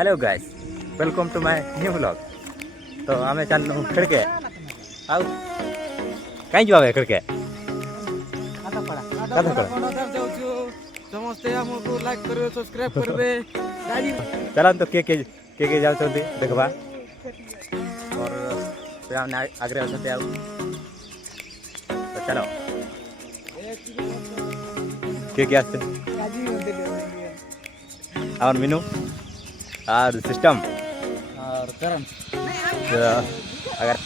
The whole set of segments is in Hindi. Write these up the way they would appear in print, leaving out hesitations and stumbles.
Hello guys, welcome to my new blog. तो आम चलू खड़के आउ कहीं जावे खड़के समस्ते हमको लाइक करो सब्सक्राइब करबे चल तो के जाऊ देखबा और आगरे अच्छा आउ तो चलो के आसते और मीनू और सिस्टम और करण अगर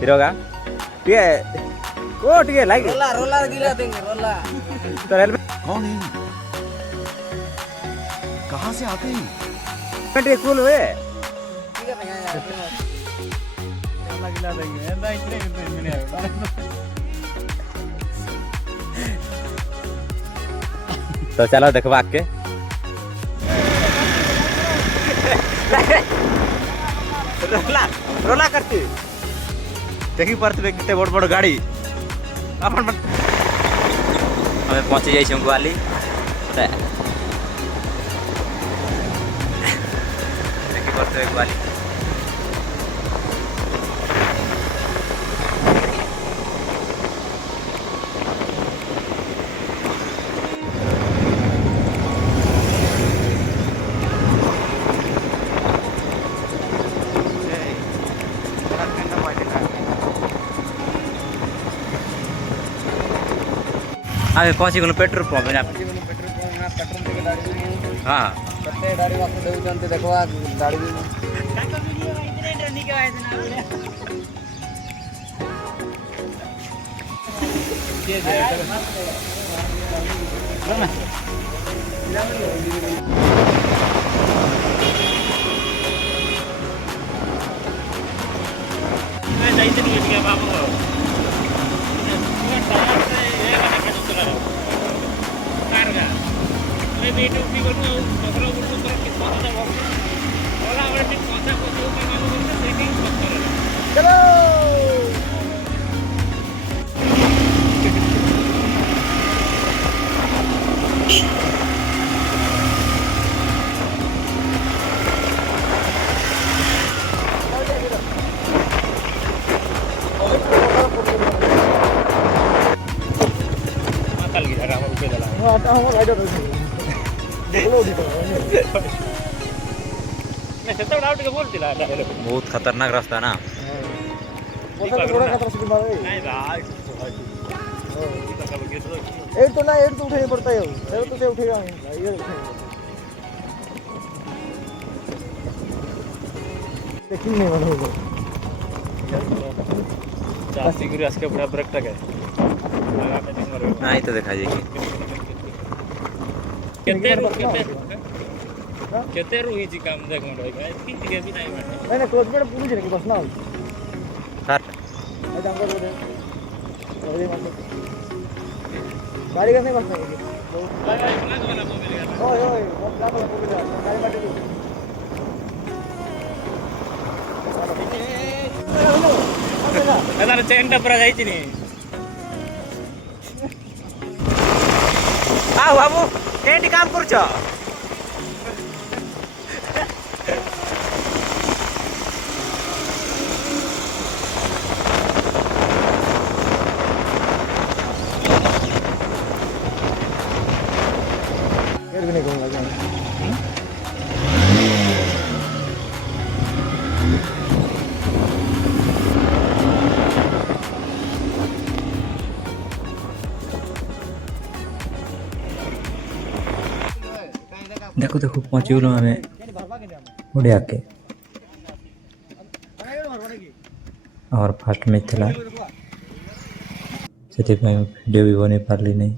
हिरोगा ठीक है को ठीक है लाइक रोला रोला गिरा देंगे रोला तो रेलवे कौन है? कहाँ से आते हैं? ठीक कूल हुए रोला गिरा देंगे ऐसा इतने तो चलो देखवा के रोला रोला करती देखी पड़ते कितने बड़ बड़ गाड़ी अपन हमें पहुंची जाइए ग्वाली देखी पड़ते ग्वाली आगे पहुंची गलु पेट्रोल पंप ना पेट्रोल के गाड़ी हाँ कते गाड़ी वापस देउ जानते देखो आ गाड़ी भी बहुत खतरनाक रास्ता ना एट तो ना एट तो उठाई पड़ता है सेवन तो से उठेगा ये लेकिन नहीं बना होगा चासी गुरु इसके पूरा ब्रेक तक है नहीं तो देखा जाएगी केते रुई जी काम देख मन होगा तीन जगह भी नहीं क्लोज में पुलिस रे बस ना सर आई डांगर रे अरे मतलब गाड़ी करने बस नहीं ओए ओए बस ना मोबाइल गाड़ी माटे एदार चेन टपरा जाई नी आ बाबू केंटी काम करछ फिर भी नहीं कहूंगा देखो देखो पहुंची गलु आमे ओडिया के और फास्ट मैच थला से वीडियो भी बनी पार्ली नहीं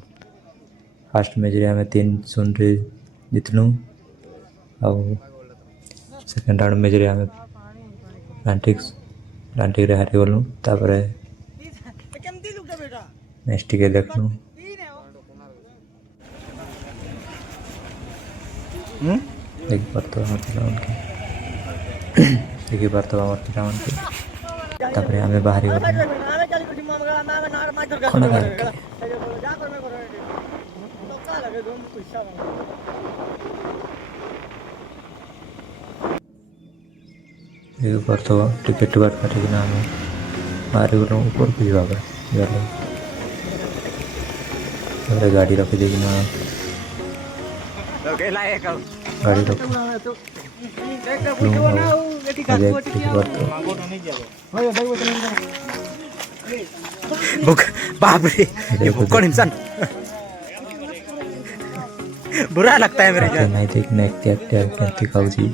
फास्ट मैच रे आमे 3-0 रे जितलु और सेकंड राउंड मैच रे आमे प्लांटिक रे हारी गलु तापरे नेक्स्ट के देखलु एक बार तो देखिए बार तो पिलावन के तापरे आमे बाहरी गलु खाना खा के पर तो टिकेट बाट काटे ना हम बाहर गलो ऊपर को जावा गलो अरे गाड़ी रख देगी ना गाड़ी रख आगे टिकेट बाट बुक बाप रे ये बुक कौन इंसान बुरा लगता है मेरे को नहीं देखना एक खाऊची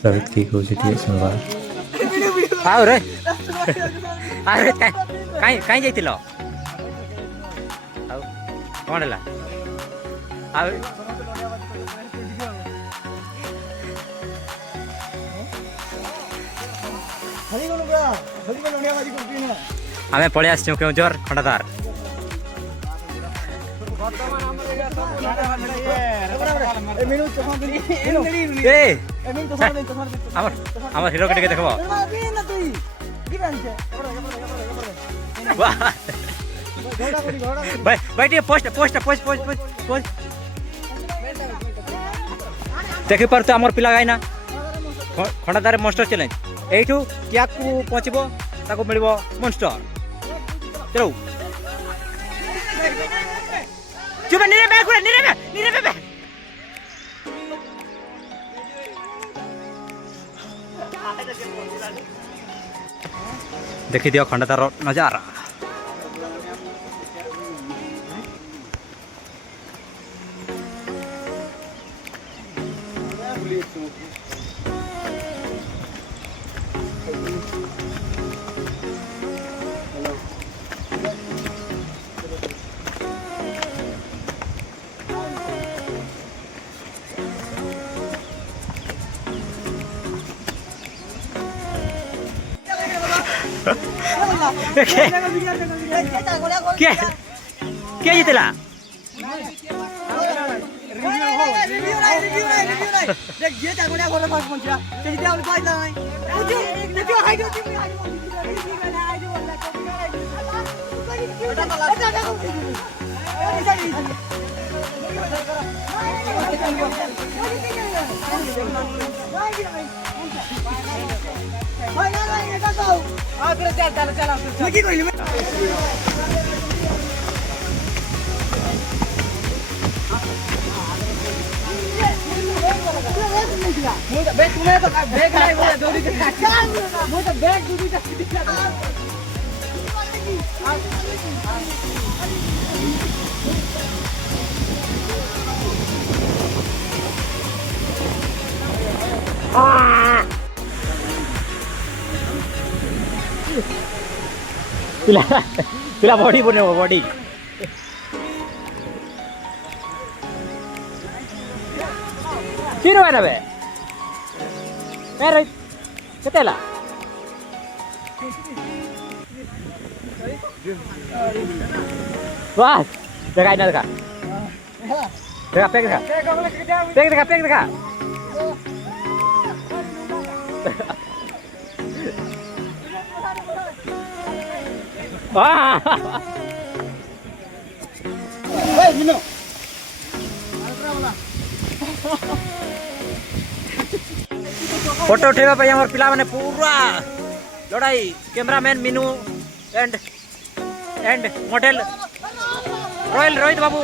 प्रवृत्ति को जितिए सुनवा आओ रे अरे काई काई जाइतिलो आओ कोन हला आओ हमें पड़े आस केउझर खंडाधार আমার হিরো কেটে দেখবো ভাই ভাই টিকে পোস্ট দেখি পারতো আমার পিলা গাই না খଣ୍ଡାଧାର ମନଷ୍ଟର ଚ୍ୟାଲେଞ୍ଜ ଏଇଠୁ କିଆକୁ ପହଞ୍ଚିବ ତାକୁ ମିଳିବ ମନଷ୍ଟର ଚलो चुप नीरे बैग गुड़ा नीरे बैग देखी दियो खंडाधार नजारा क्या क्या जीतेला पिला बॉडी बने बॉडी तीन है ना बे केतेला बस देखा इना देखा पेक देखा फोटो उठेवा पे हमर पिला माने पूरा लड़ाई cameraman Meenu and model Royal Rohit Babu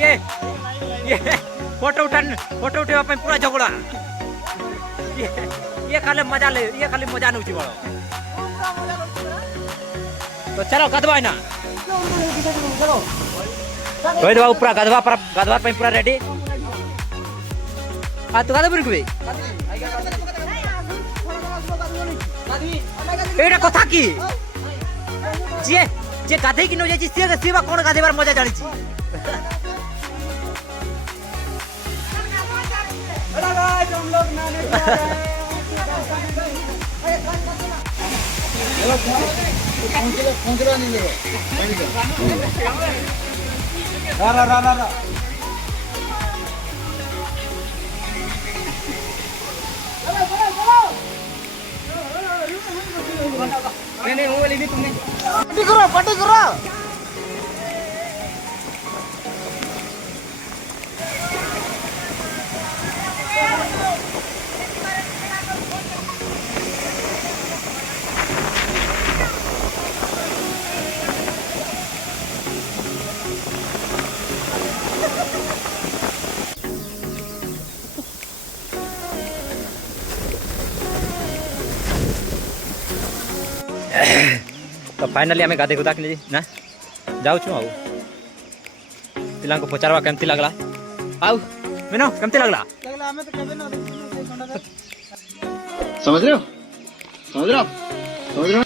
ये फोटो उठेवा पे पूरा झगड़ा ये खाली मजा नउची बड़ो तो चलो गदवा ना रोहित बाबू पूरा गदवा पे पूरा रेडी आ तू गादा बुरकबे एटा कथा की जे गाधे कि न जाई सीवा कोन गाधेबार मजा जानि छी हम लोग नाने पहुंचरा नहीं ले रा नहीं वो वाली भी तुमने पार्टी करो फाइनाली आम गाधे गुदा कि ना जाऊँ आउ पिला पचारवा केमती लगला आउ मीनो केमती लगला समझ रहे हो समझ रहे हो समझ रहे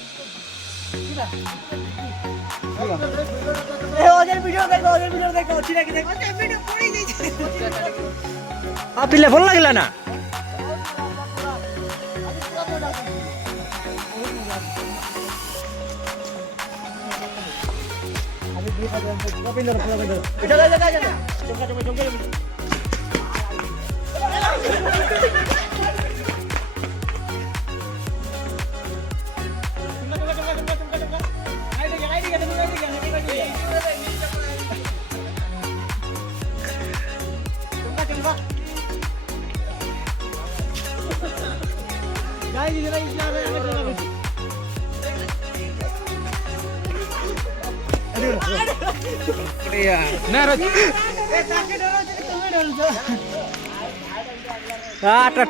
हो पिले भल लगला ना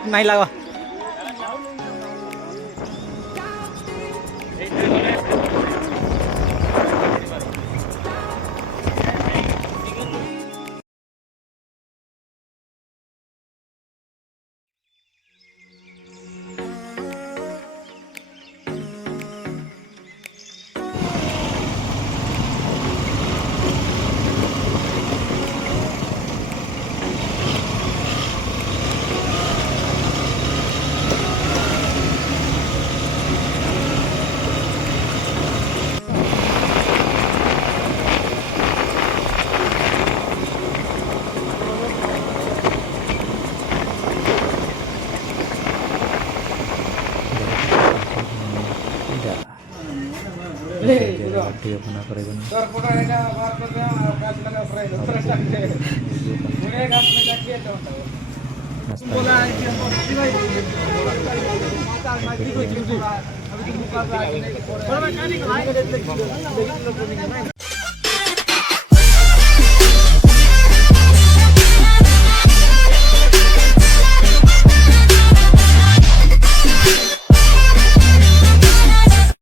नहीं लगा Dia pernah keren. Nasta.